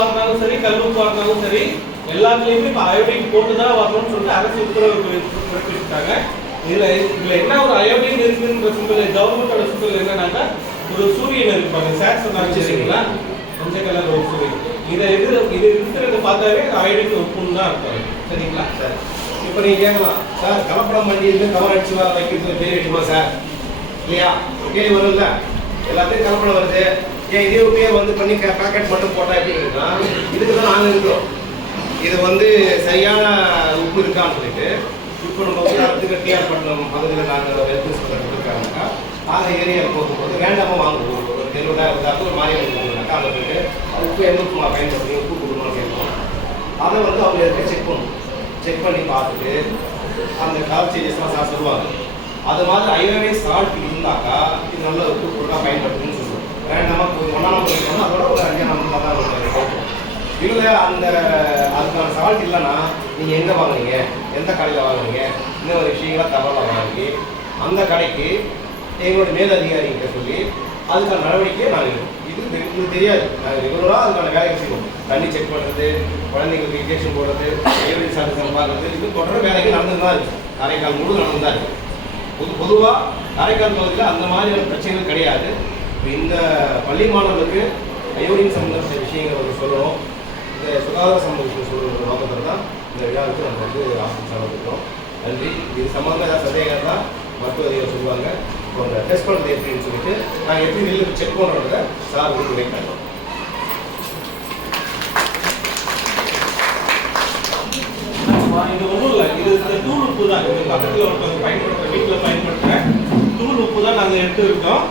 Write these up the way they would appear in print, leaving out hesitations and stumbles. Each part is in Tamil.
இருந்தாலும் சரி, கல்லுப்பா இருந்தாலும் சரி, எல்லாத்துலேயுமே இப்போ அயோடின் போட்டு தான் வரணும்னு சொல்லிட்டு அரசு உத்தரவு பிறப்பிச்சுட்டாங்க. இதில் என்ன ஒரு அயோடின் இருக்குன்ற சிம்பிள் கவர்மெண்டோட சிம்பிள் என்னன்னாக்கா ஒரு சூரியன் இருப்பாங்க. சார் சொன்னாங்க சரிங்களா, மஞ்சள் கலர் ஒரு சூரியன். இது இருக்கிறத பார்த்தாவே அயோடின் உப்புன்னு தான் இருப்பாங்க. சரிங்களா சார்? இப்போ நீங்கள் கேட்கலாம் சார், கலப்படம் பண்ணி இருந்து கவர் அடிச்சு வைக்கிறதுக்கு பேர் வைக்குமா சார்? இல்லையா? கேள்வி வரும்ல, எல்லாத்தையும் கலப்படம் வருது, ஏன் இதே பேர் வந்து பண்ணி பேக்கெட் மட்டும் போட்டால் எப்படி இருக்குன்னா, இதுக்கு தான் நாங்கள் இருக்கிறோம். இது சரியான உப்பு இருக்கான்னு சொல்லிட்டு இப்போ நம்ம உதாரணத்துக்கு டிஆர் பட்டினம் பகுதியில் நாங்கள் வெல்பஸ் இருக்காங்கக்கா, நாங்கள் ஏரியாவில் போகும்போது ரேண்டமாக வாங்குவோம். ஒரு 70,000 ஒரு மாரியம் போகுதுனாக்கா அதை போயிட்டு அது உப்பு எவ்வளோ பயன்படுத்தி உப்பு கொடுக்கணும்னு கேட்போம். அதை அவங்க இருக்க செக் பண்ணி பார்த்துட்டு அந்த கலர் சேஞ்சஸ்லாம் சார் சொல்லுவாங்க. அது மாதிரி அயோடைன் சால்ட் இருந்தாக்கா இது நல்ல உப்பு பொருளாக பயன்படுத்துன்னு சொல்லுவோம். ரேண்டமாக 1ஆம் நம்பர் இருக்கணும், அதோட ஒரு 5ஆம் நம்பர் தான் இருக்கும். இல்லை அதுக்கான சால்ட் இல்லைன்னா நீங்கள் எங்கே வாங்குறீங்க, எந்த கடையில் வாங்குறீங்க, இந்த ஒரு விஷயங்களாக தகவலாக வாங்கி அந்த கடைக்கு எங்களுடைய மேலதிகாரிகிட்ட சொல்லி அதுக்கான நடவடிக்கையை நாங்கள் எடுப்போம். இது தெரியாது, நாங்கள் ரெகுலராக அதுக்கான வேலையை செய்வோம். தண்ணி செக் பண்ணுறது, குழந்தைங்களுக்கு இன்ஜெக்ஷன் போடுறது, அயோடின் சால்ட் பார்க்குறது, இது தொடர் வேலைகள் நடந்து தான் இருக்குது. காரைக்கால் முழு நடந்து தான் இருக்குது. பொதுவாக காரைக்கால் பகுதியில் அந்த மாதிரியான பிரச்சனைகள் கிடையாது. இந்த பள்ளி மாணவர்களுக்கு அயோடின் சம்பந்தப்பட்ட விஷயங்களை சொல்லணும், இந்த சுகாதார சம்பந்தத்தை சொல்கிற நோக்கத்தில் தான் இந்த விழாவுக்கு நம்ம ஆசிரியர் இருக்கிறோம். நன்றி. இது சம்பந்தமாக ஏதாவது சந்தேகம் தான் மருத்துவ அதிகாரி சொல்லுவாங்க. இப்போ அந்த டெஸ்ட் பண்ணுறது எப்படின்னு சொல்லிட்டு நாங்கள் எப்படி நெல் செக் பண்ணுறத சார் உரைக்காங்க. இது ஒன்றும் இல்லை, இது தூள் உப்பு தான். இது பக்கத்தில் ஒருத்தவங்க பயன்படுத்துகிற வீட்டில் பயன்படுத்துகிற தூள் உப்பு தான் நாங்கள் எடுத்துருக்கோம்.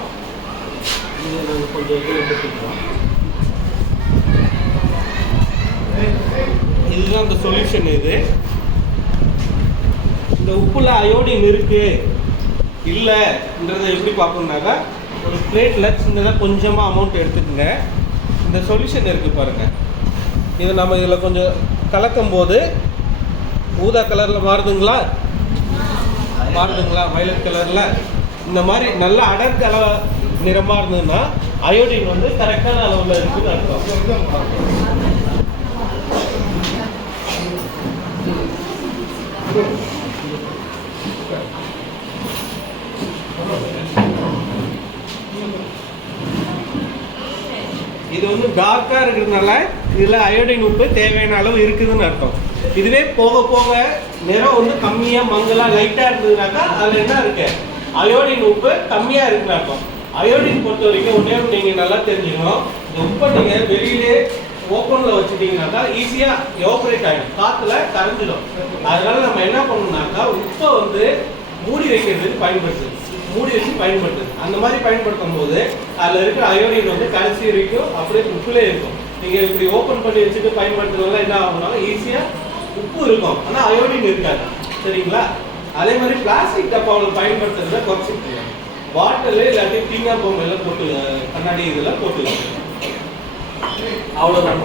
கொஞ்சம் எடுத்துக்கிறோம். இதுதான் இந்த சொல்யூஷன். இந்த உப்புல அயோடின் இருக்கு இல்லைன்றதை எப்படி பார்க்கணுன்னாக்கா ஒரு பிளேட்டில் சின்னதாக கொஞ்சமாக அமௌண்ட் எடுத்துக்கோங்க. இந்த சொல்யூஷன் இருக்குது பாருங்கள், இது நம்ம இதில் கொஞ்சம் கலக்கும் போது ஊதா கலரில் மாறுதுங்களா, வயலட் கலரில் இந்த மாதிரி நல்லா அடர் கலர் நிறமாக இருந்ததுன்னா அயோடின் கரெக்டான அளவில் இருக்குதுன்னு அர்த்தம். இது டார்க்காக இருக்கிறதுனால இதில் அயோடின் உப்பு தேவையான அளவு இருக்குதுன்னு அர்த்தம். இதுவே போக போக நிறம் கம்மியாக மங்கலாக லைட்டாக இருந்ததுனாக்கா அதில் என்ன இருக்கு, அயோடின் உப்பு கம்மியாக இருக்குன்னு அர்த்தம். அயோடின் பொறுத்த வரைக்கும் ஒன்றே நீங்கள் நல்லா தெரிஞ்சுக்கணும், இந்த உப்பை நீங்கள் வெளியிலே ஓப்பனில் வச்சுட்டிங்கனாக்கா ஈஸியாக எவாபரேட் ஆகிடும், காற்றுல கரைஞ்சிடும். அதனால நம்ம என்ன பண்ணணும்னாக்கா உப்பை மூடி வைக்கிறதுக்கு மூடி வச்சு பயன்படுத்துது. அந்த மாதிரி பயன்படுத்தும் போது அதில் இருக்கிற அயோடின் கடைசி வரைக்கும் அப்படியே உப்புலே இருக்கும். நீங்கள் இப்படி ஓப்பன் பண்ணி வச்சுட்டு பயன்படுத்துறதுனால என்ன ஆகுனாலும் ஈஸியாக உப்பு இருக்கும், ஆனால் அயோடின் இருக்காது. சரிங்களா? அதே மாதிரி பிளாஸ்டிக் டப்பாவில் பயன்படுத்துறத குறைச்சிக்கணும். பாட்டில் இல்லாட்டி பீங்கா பொம்மையெல்லாம் போட்டு கண்ணாடி இதெல்லாம் போட்டு அவ்வளோதான்.